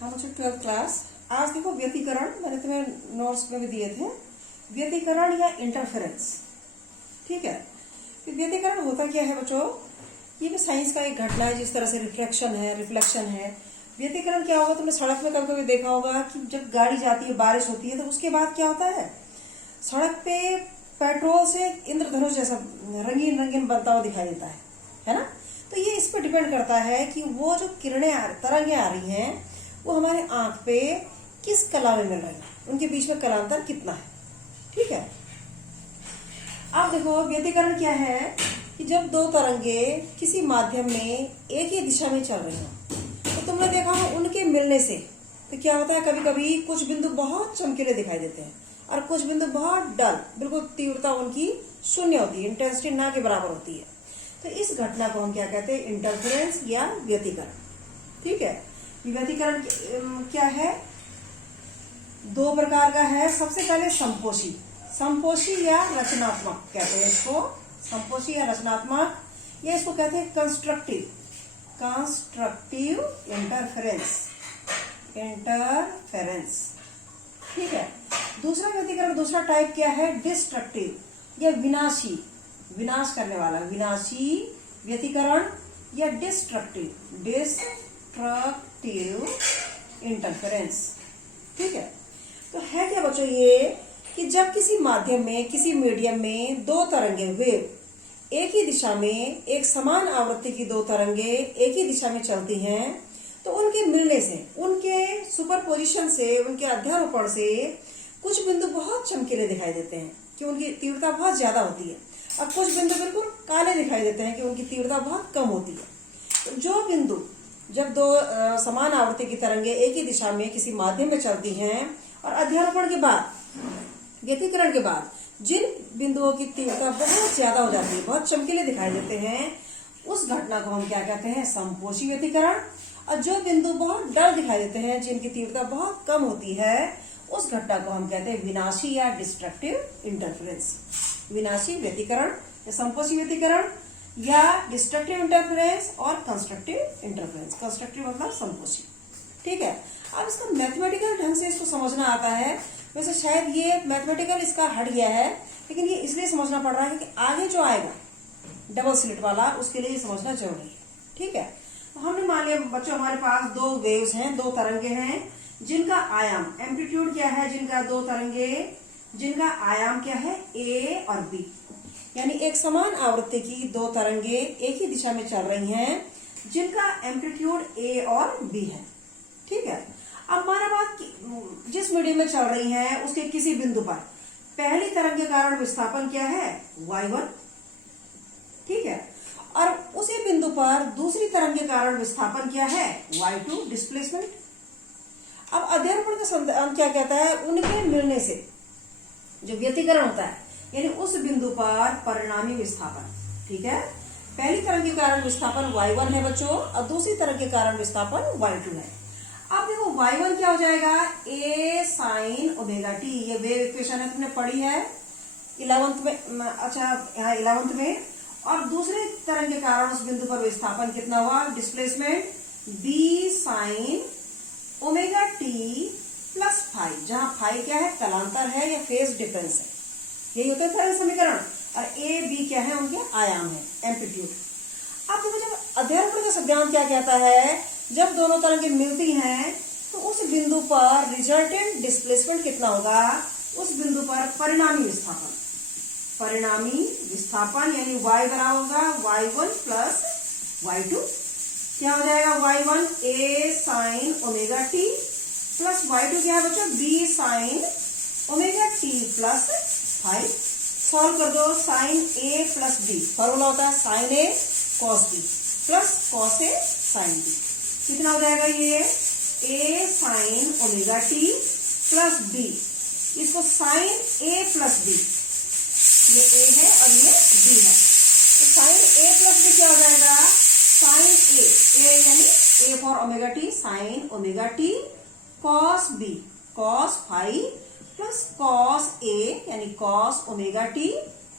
हाँ बच्चों 12th class. आज देखो व्यतिकरण मैंने तुम्हें नोट्स में भी दिए थे। व्यतिकरण या इंटरफेरेंस, ठीक है। तो व्यतिकरण होता क्या है बच्चों, ये भी साइंस का एक घटना है। जिस तरह से रिफ्लेक्शन है, रिफ्लेक्शन है। व्यतिकरण क्या होगा, तुमने सड़क में कभी कभी देखा होगा कि जब गाड़ी जाती है, बारिश होती है, तो उसके बाद क्या होता है, सड़क पे पेट्रोल से इंद्रधनुष जैसा रंगीन रंगीन बनता हुआ दिखाई देता है ना। तो ये इस पर डिपेंड करता है कि वो जो तरंगें आ रही हैं वो हमारे आंख पे किस कला में मिल रही है, उनके बीच में कलांतर कितना है, ठीक है। अब देखो व्यतिकरण क्या है कि जब दो तरंगे किसी माध्यम में एक ही दिशा में चल रही हो, तो तुमने देखा हो उनके मिलने से तो क्या होता है, कभी कभी कुछ बिंदु बहुत चमकीले दिखाई देते हैं और कुछ बिंदु बहुत डल, बिल्कुल तीव्रता उनकी शून्य होती है, इंटेंसिटी ना के बराबर होती है। तो इस घटना को हम क्या कहते हैं, इंटरफेरेंस या व्यतिकरण, ठीक है। व्यतिकरण क्या है, दो प्रकार का है। सबसे पहले संपोषी या रचनात्मक कहते हैं इसको, संपोषी या रचनात्मक, या इसको कहते हैं कंस्ट्रक्टिव इंटरफेरेंस, ठीक है। दूसरा व्यतिकरण, दूसरा टाइप क्या है, डिस्ट्रक्टिव या विनाश करने वाला, विनाशी व्यतिकरण या डिस्ट्रक्टिव इंटरफेरेंस, ठीक है। तो है क्या बच्चों ये कि जब किसी माध्यम में, किसी मीडियम में दो तरंगे वेव एक ही दिशा में, एक समान आवृत्ति की दो तरंगे एक ही दिशा में चलती हैं, तो उनके मिलने से, उनके सुपरपोजिशन से, उनके अध्यारोपण से कुछ बिंदु बहुत चमकीले दिखाई देते हैं कि उनकी तीव्रता बहुत ज्यादा होती है, और कुछ बिंदु बिल्कुल काले दिखाई देते हैं कि उनकी तीव्रता बहुत कम होती है। तो जो बिंदु, जब दो समान आवृत्ति की तरंगे एक ही दिशा में किसी माध्यम में चलती हैं और अध्यारोपण के बाद, व्यतिकरण के बाद जिन बिंदुओं की तीव्रता बहुत ज्यादा हो जाती है, बहुत चमकीले दिखाई देते हैं, उस घटना को हम क्या कहते हैं, संपोषी व्यतिकरण। और जो बिंदु बहुत डल दिखाई देते हैं, जिनकी तीव्रता बहुत कम होती है, उस घटना को हम कहते हैं विनाशी या डिस्ट्रक्टिव इंटरफेरेंस। विनाशी व्यतिकरण या संपोषी व्यतिकरण या डिस्ट्रक्टिव इंटरफेरेंस और कंस्ट्रक्टिव इंटरफेरेंस। कंस्ट्रक्टिव मतलब संपोषी, ठीक है। अब इसका मैथमेटिकल ढंग से इसको समझना आता है। वैसे शायद ये मैथमेटिकल इसका हट गया है, लेकिन ये इसलिए समझना पड़ रहा है कि आगे जो आएगा डबल स्लिट वाला, उसके लिए समझना जरूरी है, ठीक है। तो हमने मान लिया बच्चों, हमारे पास दो वेव्स हैं, दो तरंगे हैं, जिनका आयाम, एम्पलीट्यूड क्या है, जिनका दो तरंगे, जिनका आयाम क्या है, ए और बी, यानी एक समान आवृत्ति की दो तरंगे एक ही दिशा में चल रही हैं, जिनका एम्पलीट्यूड ए और बी है, ठीक है। अब हमारा बात जिस मीडियम में चल रही है उसके किसी बिंदु पर पहली तरंग के कारण विस्थापन क्या है, y1, ठीक है। और उसी बिंदु पर दूसरी तरंग के कारण विस्थापन क्या है, y2, डिस्प्लेसमेंट। अब अध्यारोपण का सिद्धांत क्या कहता है, उनके मिलने से जो व्यतिकरण होता है, यानी उस बिंदु पर परिणामी विस्थापन, ठीक है। पहली तरंग के कारण विस्थापन y1 है बच्चों, और दूसरी तरंग के कारण विस्थापन y2 है। अब देखो y1 क्या हो जाएगा, a sin ओमेगा t। ये वेव इक्वेशन है, तुमने पढ़ी है 11th में, अच्छा यहाँ 11th में। और दूसरे तरंग के कारण उस बिंदु पर विस्थापन कितना हुआ, displacement b sin omega t plus phi, जहां फाई क्या है, कलांतर है या फेज डिफरेंस है, यही होता है तरंग समीकरण। और a b क्या है, उनके आयाम है, एम्पलीट्यूड। अब देखो जब अध्यारोपण का सिद्धांत क्या कहता है, जब दोनों तरंगे मिलती हैं तो उस बिंदु पर रिजल्टेंट डिस्प्लेसमेंट कितना होगा, उस बिंदु पर परिणामी विस्थापन यानी y बराबर होगा y1 प्लस y2। क्या हो जाएगा, y1 a sin omega t plus y2 क्या है बच्चों, b sin omega t plus 5। Solve कर दो, sin a plus b, formula होता है sin a cos b plus cos a sin b। कितना हो जाएगा, ये a sin omega t plus b, इसको sin a प्लस b, ये a है और ये b है, तो sin a प्लस b क्या हो जाएगा, sin a यानी a for omega t, sin omega t cos b cos phi plus cos a यानी cos omega t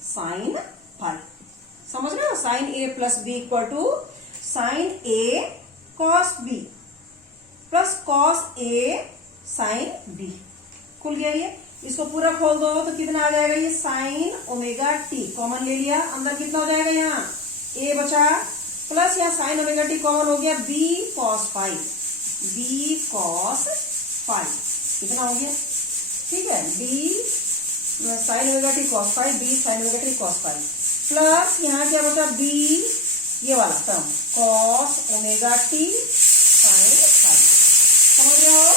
sin phi. समझ रहे हो, sin a plus b equal to sin a cos b plus cos A sine B. खुल गया ये, इसको पूरा खोल दो तो कितना आ जाएगा, ये साइन ओमेगा टी कॉमन ले लिया, अंदर कितना हो जाएगा, यहाँ ए बचा, प्लस यहाँ साइन ओमेगा टी कॉमन हो गया, B cos phi, B cos phi कितना हो गया, ठीक है, B sine omega T cos phi, B sine omega T cos phi, plus यहाँ क्या बचा, बी ये वाला term cos omega T sine phi. समझ रहे हो,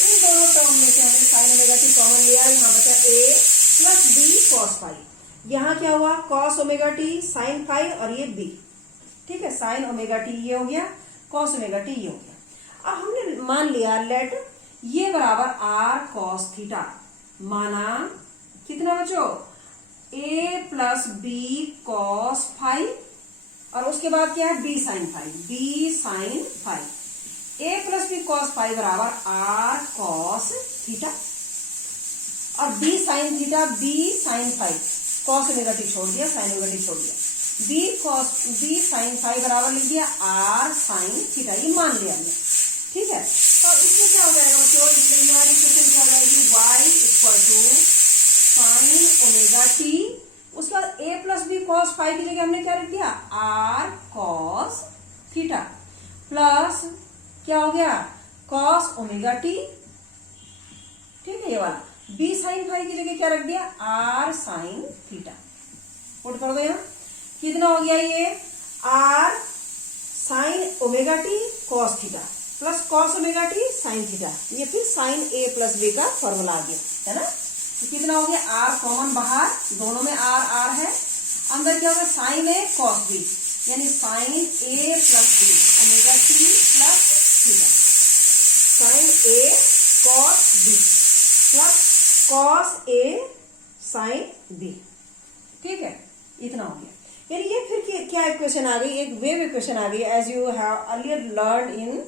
इन दोनों टर्म में से हमने साइन ओमेगा टी कॉमन लिया, यहाँ बचा A plus B cos phi. यहाँ क्या हुआ, cos omega T sine phi और ये बी, ठीक है, साइन ओमेगा टी ये हो गया, कॉस ओमेगा टी ये हो गया। अब हमने मान लिया लेट ये बराबर आर कॉस थीटा, माना कितना बचो, A plus B cos five और उसके बाद क्या है, B sine five, B sine five, A plus B cos five बराबर आर कॉस थीटा और B sine theta, B sine five, cos omega T छोड़ दिया, साइन ओमेगा टी छोड़ दिया, बी साइन फाइव बराबर लिख दिया आर साइन थीटा, ये मान लिया हमने, ठीक है। तो इसमें क्या हो जाएगा बच्चों, इसमें ये वाली इक्वेशन क्या हो जाएगी, y equal to sine omega T, उसके बाद A plus B cos phi की जगह हमने क्या रख दिया, आर कॉस थीटा, प्लस क्या हो गया, कॉस ओमेगा टी, ठीक है, ये वाला बी साइन फाइव की जगह क्या रख दिया, आर साइन थीटा। पुट कर दो यहाँ, कितना हो गया ये, R sine omega T cos theta plus cos omega T sine theta, ये फिर साइन ए प्लस बी का फॉर्मूला आ गया, है ना। तो कितना हो गया, आर कॉमन बाहर, दोनों में आर आर है, अंदर क्या होगा, साइन ए कॉस बी, यानी sine A plus B omega T plus theta, sine A cos B plus cos A sine B, ठीक है, इतना हो गया। यानी ये फिर क्या इक्वेशन आ गई, एक वेव इक्वेशन आ गई, as you have earlier learn in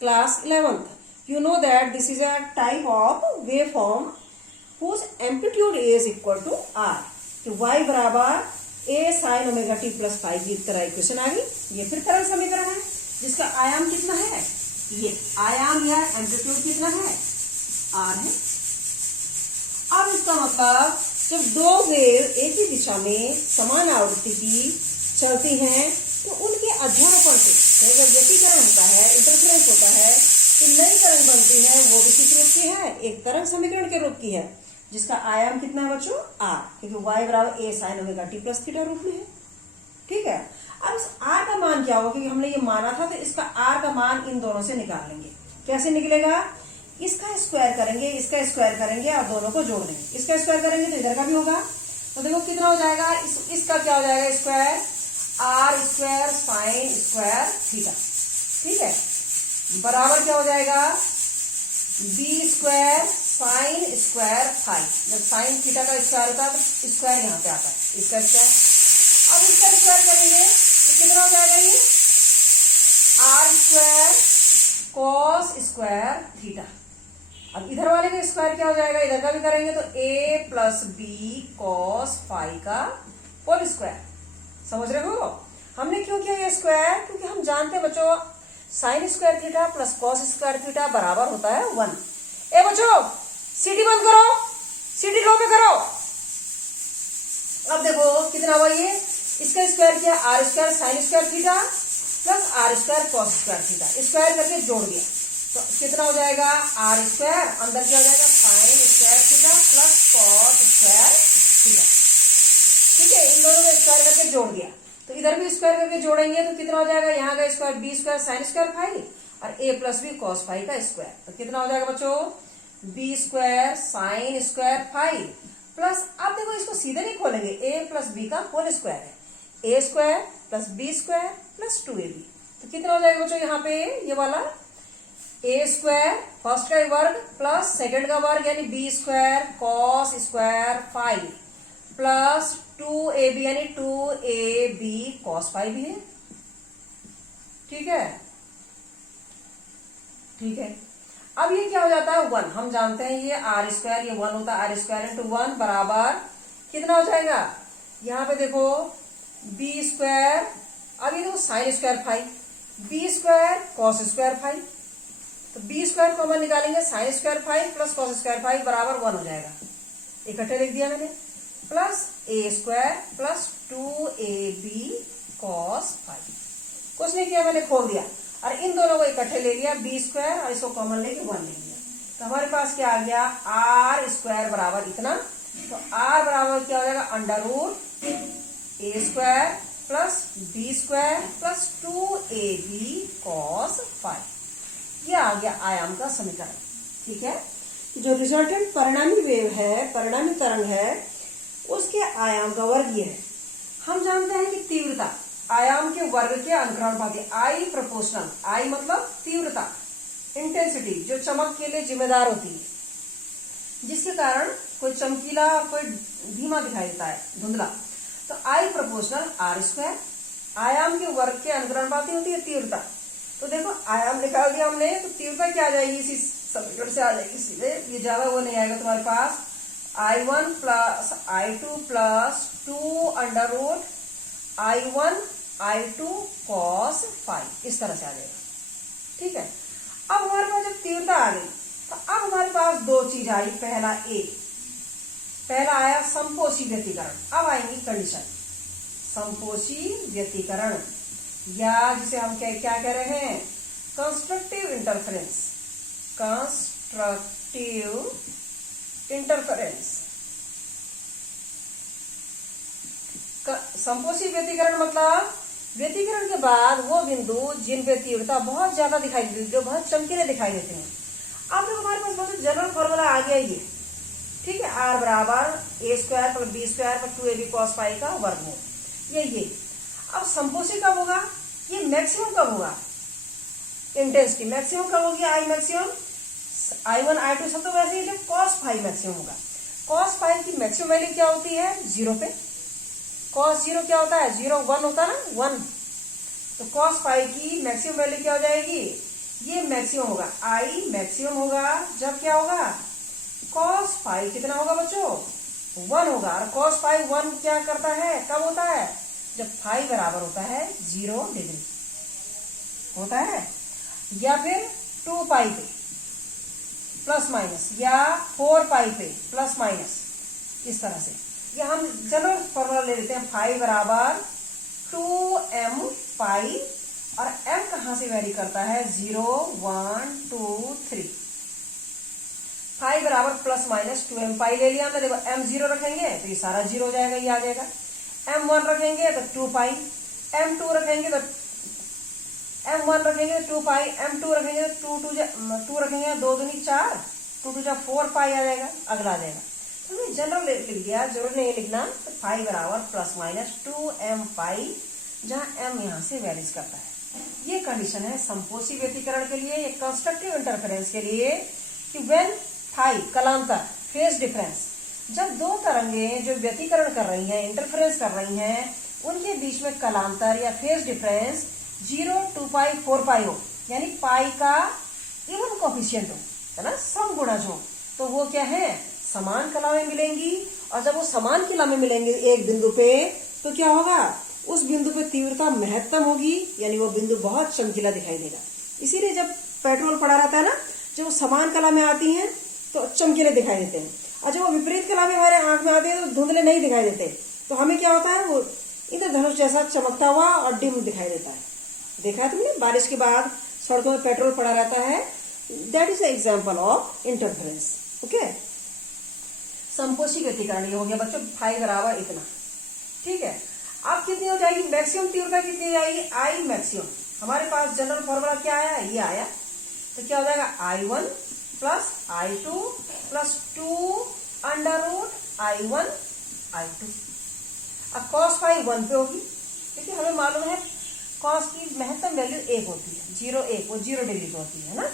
class 11th। You know that this is a type of waveform whose amplitude is equal to r। तो y बराबर a sin omega t plus five की तरह equation आ गई। ये फिर तरल समीकरण है जिसका आयाम कितना है, ये आयाम या एम्पलीट्यूड कितना है, r है। अब इसका मतलब जब दो वेव एक ही दिशा में समान आवृत्ति की चलती हैं तो उनके अध्यारोपण से जब व्यतिकरण होता है, इंटरफेरेंस होता है, तो नई तरंग बनती है, वो भी किस रूप की है, एक तरंग समीकरण के रूप की है, जिसका आयाम कितना है बच्चों, आर, क्योंकि y बराबर A sine omega T plus theta रूप में है, ठीक है। अब इस आर का मान क्या होगा, क्योंकि हमने ये माना था, तो इसका आर का मान इन दोनों से निकाल लेंगे। कैसे निकलेगा, इसका स्क्वायर करेंगे, इसका स्क्वायर करेंगे और दोनों को जोड़ देंगे। इसका स्क्वायर करेंगे तो इधर का भी होगा, तो देखो कितना हो जाएगा, इसका क्या हो जाएगा square, R square sine square theta, ठीक है, बराबर क्या हो जाएगा, B square sine square phi. जब साइन थीटा का स्क्वायर होता है तो स्क्वायर यहाँ पे आता है, इसका स्क्वायर। अब इसका स्क्वायर करेंगे तो कितना हो जाएगा, ये R square cos square theta. अब इधर वाले का स्क्वायर क्या हो जाएगा, इधर का भी करेंगे तो a plus B cos five का होल स्क्वायर। समझ रहे हो, हमने क्यों किया ये स्क्वायर, क्योंकि हम जानते हैं बच्चों sign square theta plus cos square theta बराबर होता है 1। ए बच्चों सीटी बंद करो, सीटी लो पे करो। अब देखो कितना हुआ, ये इसका स्क्वायर किया, R square sine square theta plus R square cos square theta, square करके जोड़ दिया तो कितना हो जाएगा, आर स्क्वायर, अंदर क्या हो जाएगा, sign square theta plus cos square theta, ठीक है। इन दोनों को स्क्वायर करके जोड़ दिया, तो इधर भी स्क्वायर करके जोड़ेंगे तो कितना हो जाएगा, यहाँ का square B square sine square five और A plus B cos five का स्क्वायर, तो कितना हो जाएगा बच्चों, B square sine square five plus, अब देखो इसको सीधे नहीं खोलेंगे, ए प्लस बी का होल स्क्वायर है, A square plus B square plus 2ab, तो कितना हो जाएगा बच्चों यहाँ पे, ये वाला ए स्क्वायर फर्स्ट का वर्ग प्लस सेकंड का वर्ग यानी B square cos square five plus 2ab यानी 2ab कॉस फाइव भी है, ठीक है, ठीक है। अब ये क्या हो जाता है 1, हम जानते हैं ये आर स्क्वायर, ये 1 होता है, आर स्क्वायर इंटू 1 बराबर कितना हो जाएगा, यहाँ पे देखो बी स्क्वायर, अब ये देखो sine square five, b square cos square five, तो बी स्क्वायर कॉमन निकालेंगे, sine square 5 plus cos square 5 बराबर 1 हो जाएगा। इकट्ठे लिख दिया मैंने, plus a square plus 2ab cos 5। कुछ नहीं किया मैंने, खोल दिया और इन दोनों को इकट्ठे ले लिया, बी स्क्वायर और इसको कॉमन लेके 1 ले लिया। तो हमारे पास क्या आ गया, आर स्क्वायर बराबर इतना। तो आर बराबर क्या हो जाएगा, under root A square plus B square plus 2ab cos 5। यह आ गया आयाम का समीकरण। ठीक है, जो रिजल्टेंट परिणामी वेव है, परिणामी तरंग है, उसके आयाम का वर्ग ये है। हम जानते हैं कि तीव्रता आयाम के वर्ग के अनुक्रमानुपाती, आई प्रोपोर्शनल, आई मतलब तीव्रता, इंटेंसिटी जो चमक के लिए जिम्मेदार होती है, जिसके कारण कोई चमकीला और कोई धीमा दिखाई देता है, धुंधला। तो आई प्रोपोर्शनल आर स्क्वायर, आयाम के वर्ग के अनुक्रमानुपाती होती है तीव्रता। तो देखो आयाम निकाल दिया हमने, तो तीव्रता क्या आ जाएगी, इसी समीकरण से आ जाएगी सीधे। ये ज्यादा वो नहीं आएगा तुम्हारे पास, I1 plus I2 plus 2 under root I1 I2 cos 5, इस तरह से आ जाएगा। ठीक है, अब हमारे पास जब तीव्रता आ गई, तो अब हमारे पास दो चीज आई। पहला आया संपोषी व्यतिकरण। अब आएंगी कंडीशन, संपोषी व्यतिकरण, या जिसे हम क्या कह रहे हैं, कंस्ट्रक्टिव इंटरफेरेंस। कंस्ट्रक्टिव इंटरफेरेंस, संपोषी व्यतिकरण मतलब व्यतिकरण के बाद वो बिंदु जिन पे तीव्रता बहुत ज्यादा दिखाई देती है, जो बहुत चमकीले दिखाई देते हैं। अब तो हमारे पास बहुत जनरल फॉर्मूला आ गया ये। ठीक है, आर बराबर A square plus B square plus 2ab cos 5 का वर्गमूल, ये। अब संपोषी कब होगा, ये मैक्सिमम कब होगा, इंटेंसिटी मैक्सिमम कब होगी, आई मैक्सिमम, I1 I2 सब तो वैसे ही, जब cos 5 मैक्सिमम होगा। cos 5 की मैक्सिमम वैल्यू क्या होती है, 0 पे। cos 0 क्या होता है, 0 1 होता है ना, 1। तो cos 5 की मैक्सिमम वैल्यू क्या हो जाएगी, ये मैक्सिमम होगा, I मैक्सिमम होगा जब क्या होगा, cos 5 कितना होगा बच्चों, 1 होगा। और cos 5 1 क्या करता है, कब होता है, जब 5 बराबर होता है 0 डिग्री होता है, या फिर 2 पाई पे प्लस माइनस, या 4 पाई पे प्लस माइनस, इस तरह से। या हम जनरल फॉर्मूला ले लेते हैं, 5 बराबर 2m पाई, और m कहां से वैरी करता है, 0 1 2 3। 5 बराबर प्लस माइनस 2m पाई ले लिया हमने। देखो m 0 रखेंगे तो ये सारा 0 हो जाएगा, ये आ जाएगा। m 1 रखेंगे तो 2 पाई, m 2 रखेंगे तो m1 रखेंगे 2 पाई, m2 रखेंगे 2 रखेंगे 2 दूनी 4, 2 2 4 पाई आ जाएगा, अगला आ जाएगा। तो हमने जनरल लिख दिया, जरूर नहीं लिखना। तो 5 बराबर प्लस माइनस 2m पाई, जहां m यहां से वैरीज करता है। ये कंडीशन है संपोषी व्यतिकरण के लिए, कंस्ट्रक्टिव इंटरफेरेंस के लिए, कि व्हेन फाई कलांतर, फेज डिफरेंस, जब दो तरंगे जो व्यतिकरण कर रही हैं, इंटरफेरेंस कर रही हैं, उनके बीच में कलांतर या फेज डिफरेंस 0 2 पाई 4 पाई हो, यानी पाई का इवन कोफिशिएंट हो, है ना, समगुणज हो, तो वो क्या है, समान कला में मिलेंगी। और जब वो समान कला में मिलेंगे एक बिंदु पे, तो क्या होगा, उस बिंदु पे तीव्रता महत्तम होगी, यानी वो बिंदु बहुत चमकीला दिखाई देगा। इसीलिए जब पेट्रोल पड़ा रहता है ना, जब वो समान कला में आती हैं तो चमकीले दिखाई देते हैं, और जब वो विपरीत कला में हमारे आंख में आती है तो धुंधले नहीं दिखाई देते। तो हमें क्या होता है, वो इंद्रधनुष जैसा चमकता हुआ और डिम दिखाई देता है। देखा है तुमने, बारिश के बाद सड़कों में पेट्रोल पड़ा रहता है, that is example of interference. Okay, संपोषी व्यतिकरण ये हो गया बच्चों, 5 बराबर इतना। ठीक है, अब कितनी हो जाएगी, मैक्सिमम तीव्रता कितनी हो जाएगी, आई मैक्सिमम। हमारे पास जनरल फॉर्मूला क्या आया, ये आया। तो क्या हो जाएगा, I1 plus I2 plus 2 under root I1 I2। अब cos 5 1 पे होगी, क्योंकि हमें मालूम है cos की महत्तम वैल्यू 1 होती है, 0 1, वो 0 डिग्री पे होती है ना,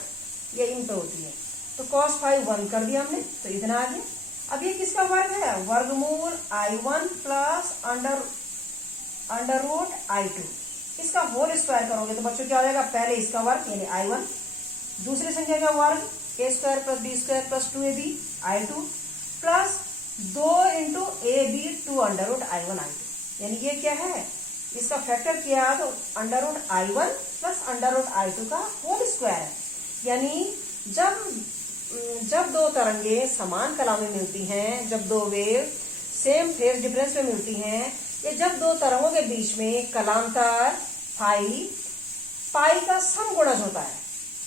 ये इन पे होती है। तो cos 5 1 कर दिया हमने, तो इतना आ गया। अब ये किसका वर्ग है, वर्गमूल I1 plus under root I2, इसका होल स्क्वायर करोगे तो बच्चों क्या हो जाएगा, पहले इसका वर्ग यानी I1, दूसरी संख्या का वर्ग a square plus b square plus 2ab I2 plus 2 into ab 2 under root I1 I2, यानी ये क्या है, इसका फैक्टर किया तो under root I1 plus under root I2 का होल स्क्वायर है। यानी जब दो तरंगे समान कला में मिलती हैं, जब दो वेव सेम फेज डिफरेंस में मिलती हैं, या जब दो तरंगों के बीच में कलांतर पाई का समगुणज होता है,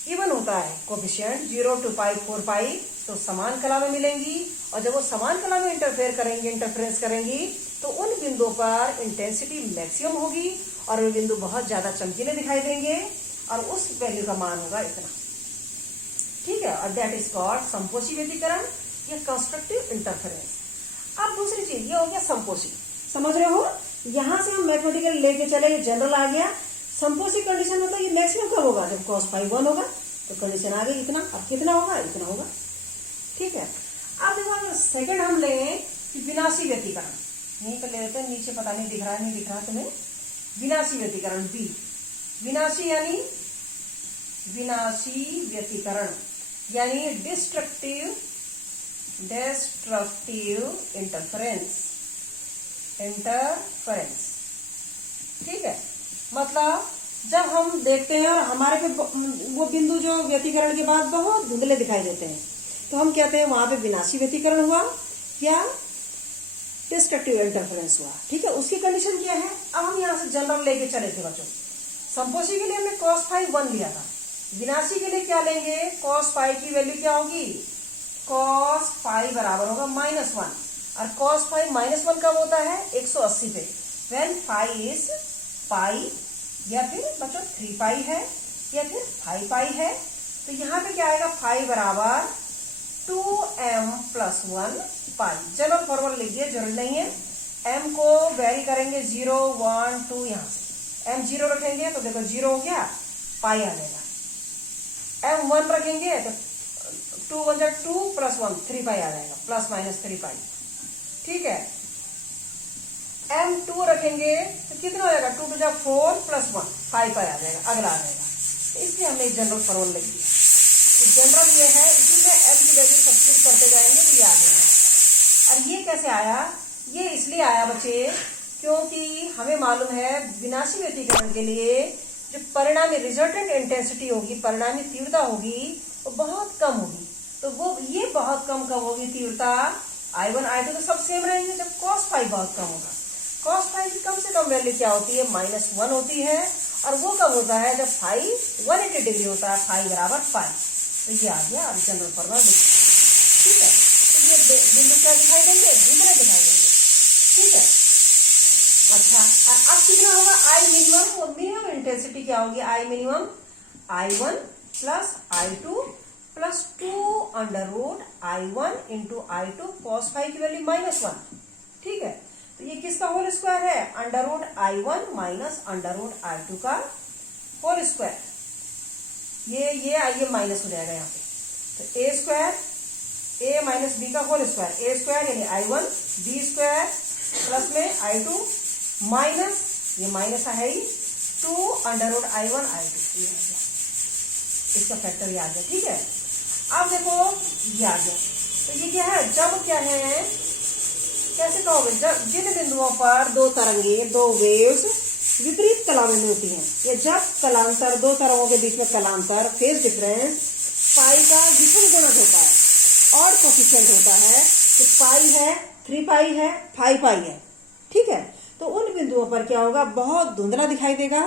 इवन होता है कोफिशिएंट 0 to पाई 4 पाई, तो समान कला में मिलेंगी। और जब वो समान कला में इंटरफेरेंस करेंगी तो उन बिंदुओं पर इंटेंसिटी मैक्सिमम होगी और वे बिंदु बहुत ज्यादा चमकीले दिखाई देंगे और उस वैल्यू का मान होगा इतना। ठीक है, और दैट इज कॉल्ड संपोषी व्यतिकरण या कंस्ट्रक्टिव इंटरफेरेंस। अब दूसरी चीज ये हो गया संपोषी, समझ रहे हो? यहां से हम मैथमेटिकल लेके चले, ये जनरल आ गया। संपोषी कंडीशन में तो ये मैक्सिमम कब होगा? जब cos फाई 1 होगा, तो कंडीशन आ गई इतना। अब कितना होगा? इतना होगा। ठीक है, अब देखो सेकंड हम लें विनाशी व्यतिकरण। यहीं पर ले लेते हैं, नीचे पता नहीं दिख रहा तुम्हें। विनाशी व्यतिकरण बी, विनाशी व्यतिकरण यानी डिस्ट्रक्टिव इंटरफेरेंस। ठीक है, मतलब जब हम देखते हैं और हमारे पे वो बिंदु जो व्यतिकरण के बाद बहुत धुंधले दिखाई देते हैं, तो हम कहते हैं वहां पे विनाशी व्यतिकरण हुआ या डिस्ट्रक्टिव इंटरफेरेंस हुआ। ठीक है, उसकी कंडीशन क्या है? अब हम यहाँ से जनरल लेके चले थे बच्चों। संपोषी के लिए हमने cos फाई 1 लिया था, विनाशी के लिए क्या लेंगे? cos फाई की वैल्यू क्या होगी? cos फाई बराबर होगा -1, और cos फाई -1 कब होता है? 180 पे, व्हेन फाई इज पाई, या फिर बच्चों 3 पाई है या फिर 5 पाई है। तो यहाँ पे क्या आएगा? फाई बराबर 2m + 1 पाई। जनरल फॉर्मूला लिख दिया, जरूरी नहीं है। m को वेरी करेंगे 0, 1, 2, यहाँ से m 0 रखेंगे तो देखो 0 हो गया, पाई आ जाएगा। m 1 रखेंगे तो 2 1 2 + 1 3 पाई आ जाएगा, ±3 पाई। ठीक है, m 2 रखेंगे तो कितना हो जाएगा? 2 2 4 + 1 5 पाई आ जाएगा, अगला आ जाएगा। इसलिए हमने जनरल फॉर्मूला लिख दिया। तो जनरल ये है, इसी में m की वैल्यू सब्स्टिट्यूट करते जाएंगे तो ये आ जाएगा। और ये कैसे आया? ये इसलिए आया बच्चे क्योंकि हमें मालूम है विनाशी व्यतिकरण के लिए जो परिणामी रिजल्टेंट इंटेंसिटी होगी, परिणामी तीव्रता होगी, वो बहुत कम होगी। तो वो ये बहुत कम कब होगी तीव्रता? I1 I2 तो सब सेम रहेंगे जब cos फाई बहुत कम होगा। cos फाई की कम से कम वैल्यू क्या होती है? -1 होती है, और वो कब होता है? जब फाई 180 डिग्री होता है, फाई बराबर पाई। तो ये आ गया जनरल फॉर्मूला। ठीक है, तो ये बिंदु क्या दिखाई देंगे? धुंधले दिखाई देंगे। ठीक है, अच्छा, अब कितना होगा? I मिनिमम, और मिनिमम इंटेंसिटी क्या होगी? I minimum I1 + I2 + 2 √I1 × I2 cos phi की वैल्यू -1। ठीक है, तो ये किसका होल स्क्वायर है? √I1 - √I2 का होल स्क्वायर। ये माइनस हो जाएगा यहाँ पे, तो a स्क्वायर a - b का होल स्क्वायर, a स्क्वायर यानी I1, b स्क्वायर प्लस में I2 माइनस, ये माइनस है ही 2 √I1 I2, ये आ गया, इसका फैक्टर ये आ गया। ठीक है, अब देखो ये आ गया। तो ये क्या है? जब क्या है, कैसे कहोगे? जब जिन बिंदुओं पर दो तरंगे, दो वेव्स विपरीत कला में मिलती हैं, या जब कलांतर, दो तरंगों के बीच में कलांतर फेज डिफरेंस पाई का विषम गुणज होता है, और कोफिशिएंट होता है कि पाई है, 3 पाई है, 5 पाई है। ठीक है, तो उन बिंदुओं पर क्या होगा? बहुत धुंधला दिखाई देगा,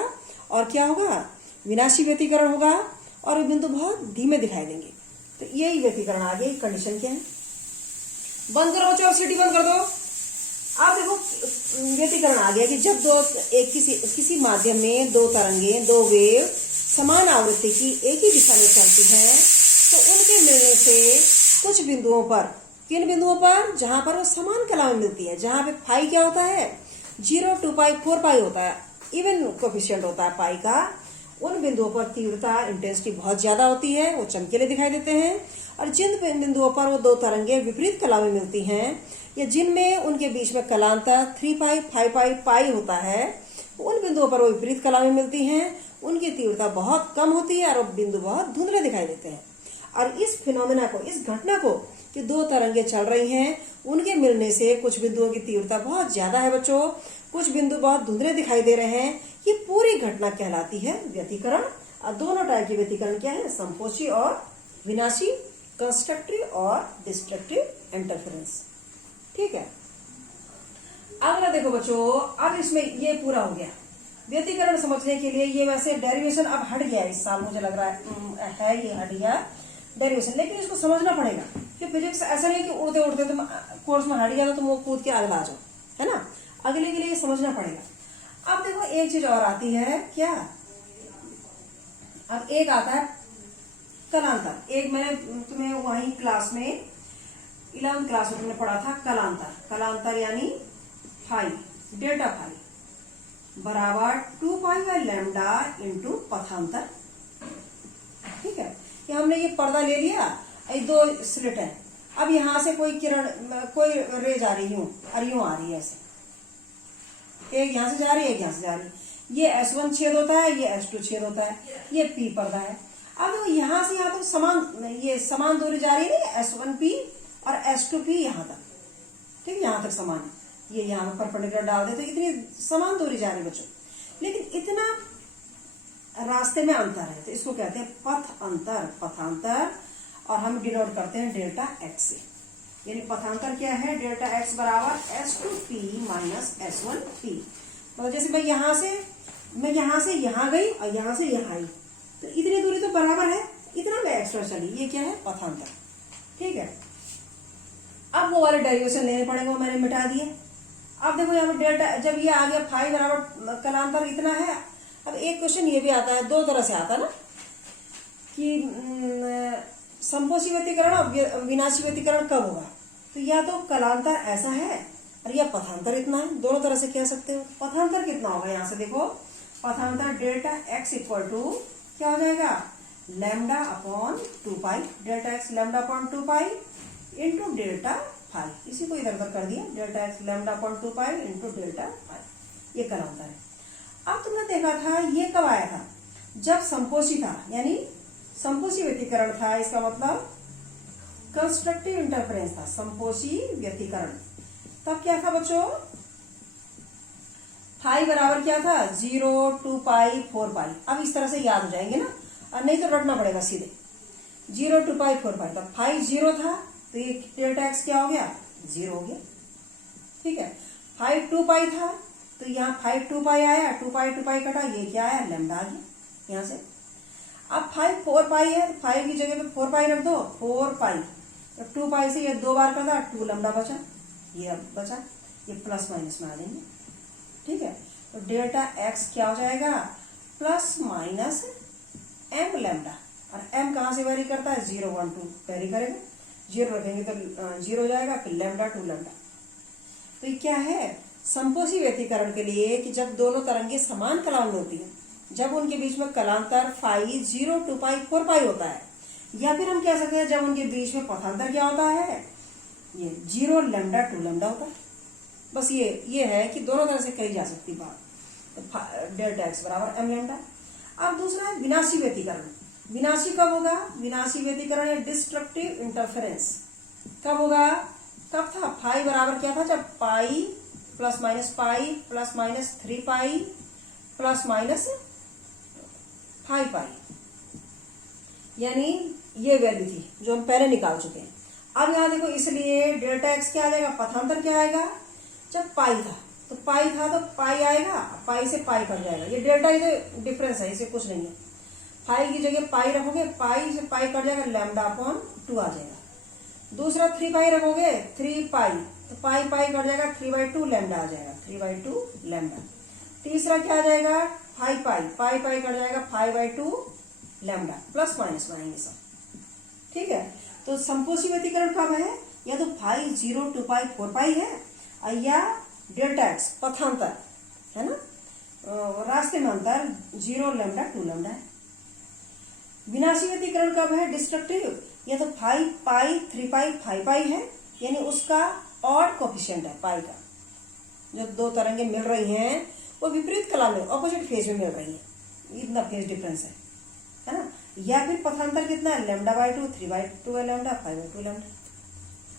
और क्या होगा? विनाशी व्यतिकरण होगा, और ये बिंदु बहुत धीमे दिखाई देंगे। तो यही व्यतिकरण आ गई। कंडीशन क्या है? बंद करो बच्चों, सिटी बंद कर दो। आप देखो व्यतिकरण आ गया कि जब किसी माध्यम में दो तरंगे, दो वेव समान आवृत्ति की एक ही दिशा में चलती हैं, तो उनके मिलने से कुछ बिंदुओं पर, किन बिंदुओं पर? जहां पर वो समान कला में मिलती है, जहां पे फाई क्या होता है? 0 2 पाई 4 पाई होता है, इवन कोफिशिएंट होता है पाई का। उन बिंदुओं पर तीव्रता इंटेंसिटी बहुत ज्यादा होती है, वो चमकीले दिखाई देते हैं। और जिन बिंदुओं पर वो दो तरंगे विपरीत कला में मिलती हैं, या जिनमें उनके बीच में कलांतर 3 पाई 5 पाई पाई होता है, उन बिंदुओं पर वो विपरीत कला में मिलती हैं, उनकी तीव्रता बहुत कम होती है और वो बिंदु बहुत धुंधले दिखाई देते हैं। और इस फिनोमेना को, इस घटना को, कि दो तरंगे चल रही हैं, उनके मिलने से कुछ बिंदुओं की तीव्रता बहुत ज्यादा है बच्चों, कुछ बिंदु बहुत धुंधले दिखाई दे रहे हैं, ये पूरी घटना कहलाती है व्यतिकरण। और दोनों टाइप के व्यतिकरण क्या है, संपोषी और विनाशी, कंस्ट्रक्टिव और डिस्ट्रक्टिव इंटरफेरेंस। ठीक है, अगला देखो बच्चों, अब इसमें ये पूरा हो गया व्यतिकरण समझने के लिए। ये वैसे डेरिवेशन अब हट गया इस साल, मुझे लग रहा है ये हट गया डेरिवेशन, लेकिन इसको समझना पड़ेगा कि फिजिक्स ऐसा नहीं कि उड़ते उड़ते तुम कोर्स में हट गया तो तुम वो कूद के अगला आ जाओ, है ना। अगले के लिए समझना पड़ेगा। अब देखो एक चीज और आती है क्या, अब एक आता है कलांतर। एक मैंने तुम्हें वहीं क्लास में 11वीं क्लास में तुमने पढ़ा था कलांतर। कलांतर यानी फाई, डेल्टा फाई बराबर 2 पाई बाय लैम्डा इंटू पथांतर। ठीक है, ये हमने ये पर्दा ले लिया, ये दो स्लिट है। अब यहां से कोई किरण, कोई रे जा रही हूं और यूं आ रही है ऐसे, एक यहां से जा रही है, एक यहां से जा रही है। ये S1 छेद होता है, ये S2 छेद होता है, ये P पर्दा है। अब देखो यहां से यहां तक समान दूरी जा रही है, S1P और S2P यहां तक। ठीक है, यहां तक समान है, ये यहाँ पर परपेंडिकुलर डाल दे तो इतनी समान दूरी जा रही बच्चों, लेकिन इतना रास्ते में अंतर है, तो इसको कहते हैं पथ अंतर, पथांतर। और हम डिनोट करते हैं डेल्टा एक्स से। यानी पथांतर क्या है, डेल्टा एक्स बराबर S2P माइनस S1P। मतलब जैसे मैं यहाँ से यहाँ गई और यहाँ से यहाँ आई, तो इतनी दूरी तो बराबर है, इतना मैं एक्स्ट्रा चली, ये क्या है, पथांतर। ठीक है, अब वो वाले डेरिवेशन लेने पड़ेंगे, वो मैंने मिटा दिए। अब देखो यहाँ पे डेल्टा, जब ये आ गया फाई बराबर कलांतर इतना है। अब एक क्वेश्चन ये भी आता है, दो तरह से आता है ना, कि संपोषी व्यतिकरण और विनाशी व्यतिकरण कब होगा। तो या तो कलांतर ऐसा है और या पथांतर इतना है, दोनों तरह से कह सकते हो। पथांतर कितना होगा, यहाँ से देखो, पथांतर डेल्टा एक्स इक्वल टू क्या हो जाएगा, lambda upon 2 pi, delta X lambda upon 2 pi into delta phi. इसी को इधर उधर कर दिया, delta X lambda upon 2 pi into delta phi. ये कलांतर है। अब तुमने देखा था ये कब आया था, जब संपोषी था, यानी संपोषी व्यतिकरण था। इसका मतलब कंस्ट्रक्टिव इंटरफेरेंस था, संपोषी व्यतिकरण। तब क्या था बच्चों, फाई बराबर क्या था, 0, 2 पाई, 4 पाई। अब इस तरह से याद हो जाएंगे ना, और नहीं तो रटना पड़ेगा सीधे। 0, 2 पाई, 4 पाई। तब फाई 0 था, तो ये डेल्टा एक्स क्या हो गया, 0 हो गया। ठीक है, फाई 2 पाई था, तो यहाँ फाई 2 पाई आया, 2 पाई कटा, ये क्या आया, लैम्डा आ गया यहाँ से। अब फाई 4 पाई है, 5 की जगह पे 4 पाई रख दो, 4 पाई। तो 2 पाई से ये 2 बार कर दो, 2 लैम्डा बचा, ये अब बचा, ये प्लस माइनस में आ जाएंगे। ठीक है, तो डेल्टा एक्स क्या हो जाएगा, प्लस माइनस एम लैम्डा। और एम कहाँ से वेरी करता है, 0, 1, 2 वेरी करेगा, 0 रखेंगे तो 0 हो जाएगा, फिर लैम्डा 2 लैम्डा। तो ये क्या है, संपोषी व्यतिकरण के लिए कि जब दोनों तरंगे समान कलांतर होती है, जब उनके बीच में कलांतर फाई 0, 2 पाई, 4 पाई होता है, या फिर हम कह सकते हैं जब उनके बीच में पथांतर क्या होता है, ये 0 लैम्डा 2 लैम्डा होता है। बस ये है कि दोनों तरह से कही जा सकती बात। तो डेल्टा एक्स बराबर एम लैम्डा। अब दूसरा है विनाशी व्यतिकरण। विनाशी कब होगा, विनाशी व्यतिकरण या डिस्ट्रक्टिव इंटरफेरेंस कब होगा, कब था, फाई बराबर क्या था, जब pi plus minus pi plus minus 3 pi plus minus 5 पाई, यानी ये वैल्यू थी जो हम पहले निकाल चुके हैं। अब यहाँ देखो, इसलिए डेल्टा एक्स क्या आ जाएगा, पथांतर क्या आएगा, जब पाई था तो पाई आएगा, पाई से पाई कट जाएगा। ये डेल्टा ही तो डिफरेंस है, इसे कुछ नहीं है। फाई की जगह पाई रखोगे, पाई से पाई कट जाएगा, लैम्डा अपॉन 2 आ जाएगा। दूसरा 3 पाई रखोगे, 3 पाई, तो पाई कट जाएगा, 3/2 लैम्डा आ जाएगा, 3/2 लैम्डा। तीसरा क्या आ जाएगा, 5 पाई कट जाएगा, 5/2 लैम्डा। प्लस माइनस बनाएंगे सब। ठीक है, तो संपोषी व्यतिकरण कब है, या तो फाई 0, 2 पाई, 4 पाई है, या डेल्टा एक्स पथांतर है ना, रास्ते में अंतर 0 लैम्डा 2 लैम्डा है। विनाशी व्यतिकरण कब है, डिस्ट्रक्टिव, या तो 5 पाई 3 पाई 5 पाई है, यानी उसका ऑड कोफिशिएंट है पाई का। जब दो तरंगे मिल रही हैं वो विपरीत कला में, ऑपोजिट फेज में मिल रही है, इतना फेज डिफरेंस है ना। या फिर पथांतर कितना है, λ/2, 3/2 है लैम्डा, 5/2 लैम्डा।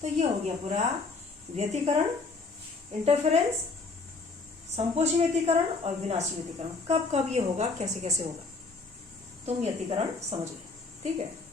तो ये हो गया पूरा व्यतिकरण, इंटरफेरेंस, संपोषी व्यतिकरण और विनाशी व्यतिकरण। कब कब ये होगा, कैसे कैसे होगा। तुम यतिकरण समझ लो। ठीक है।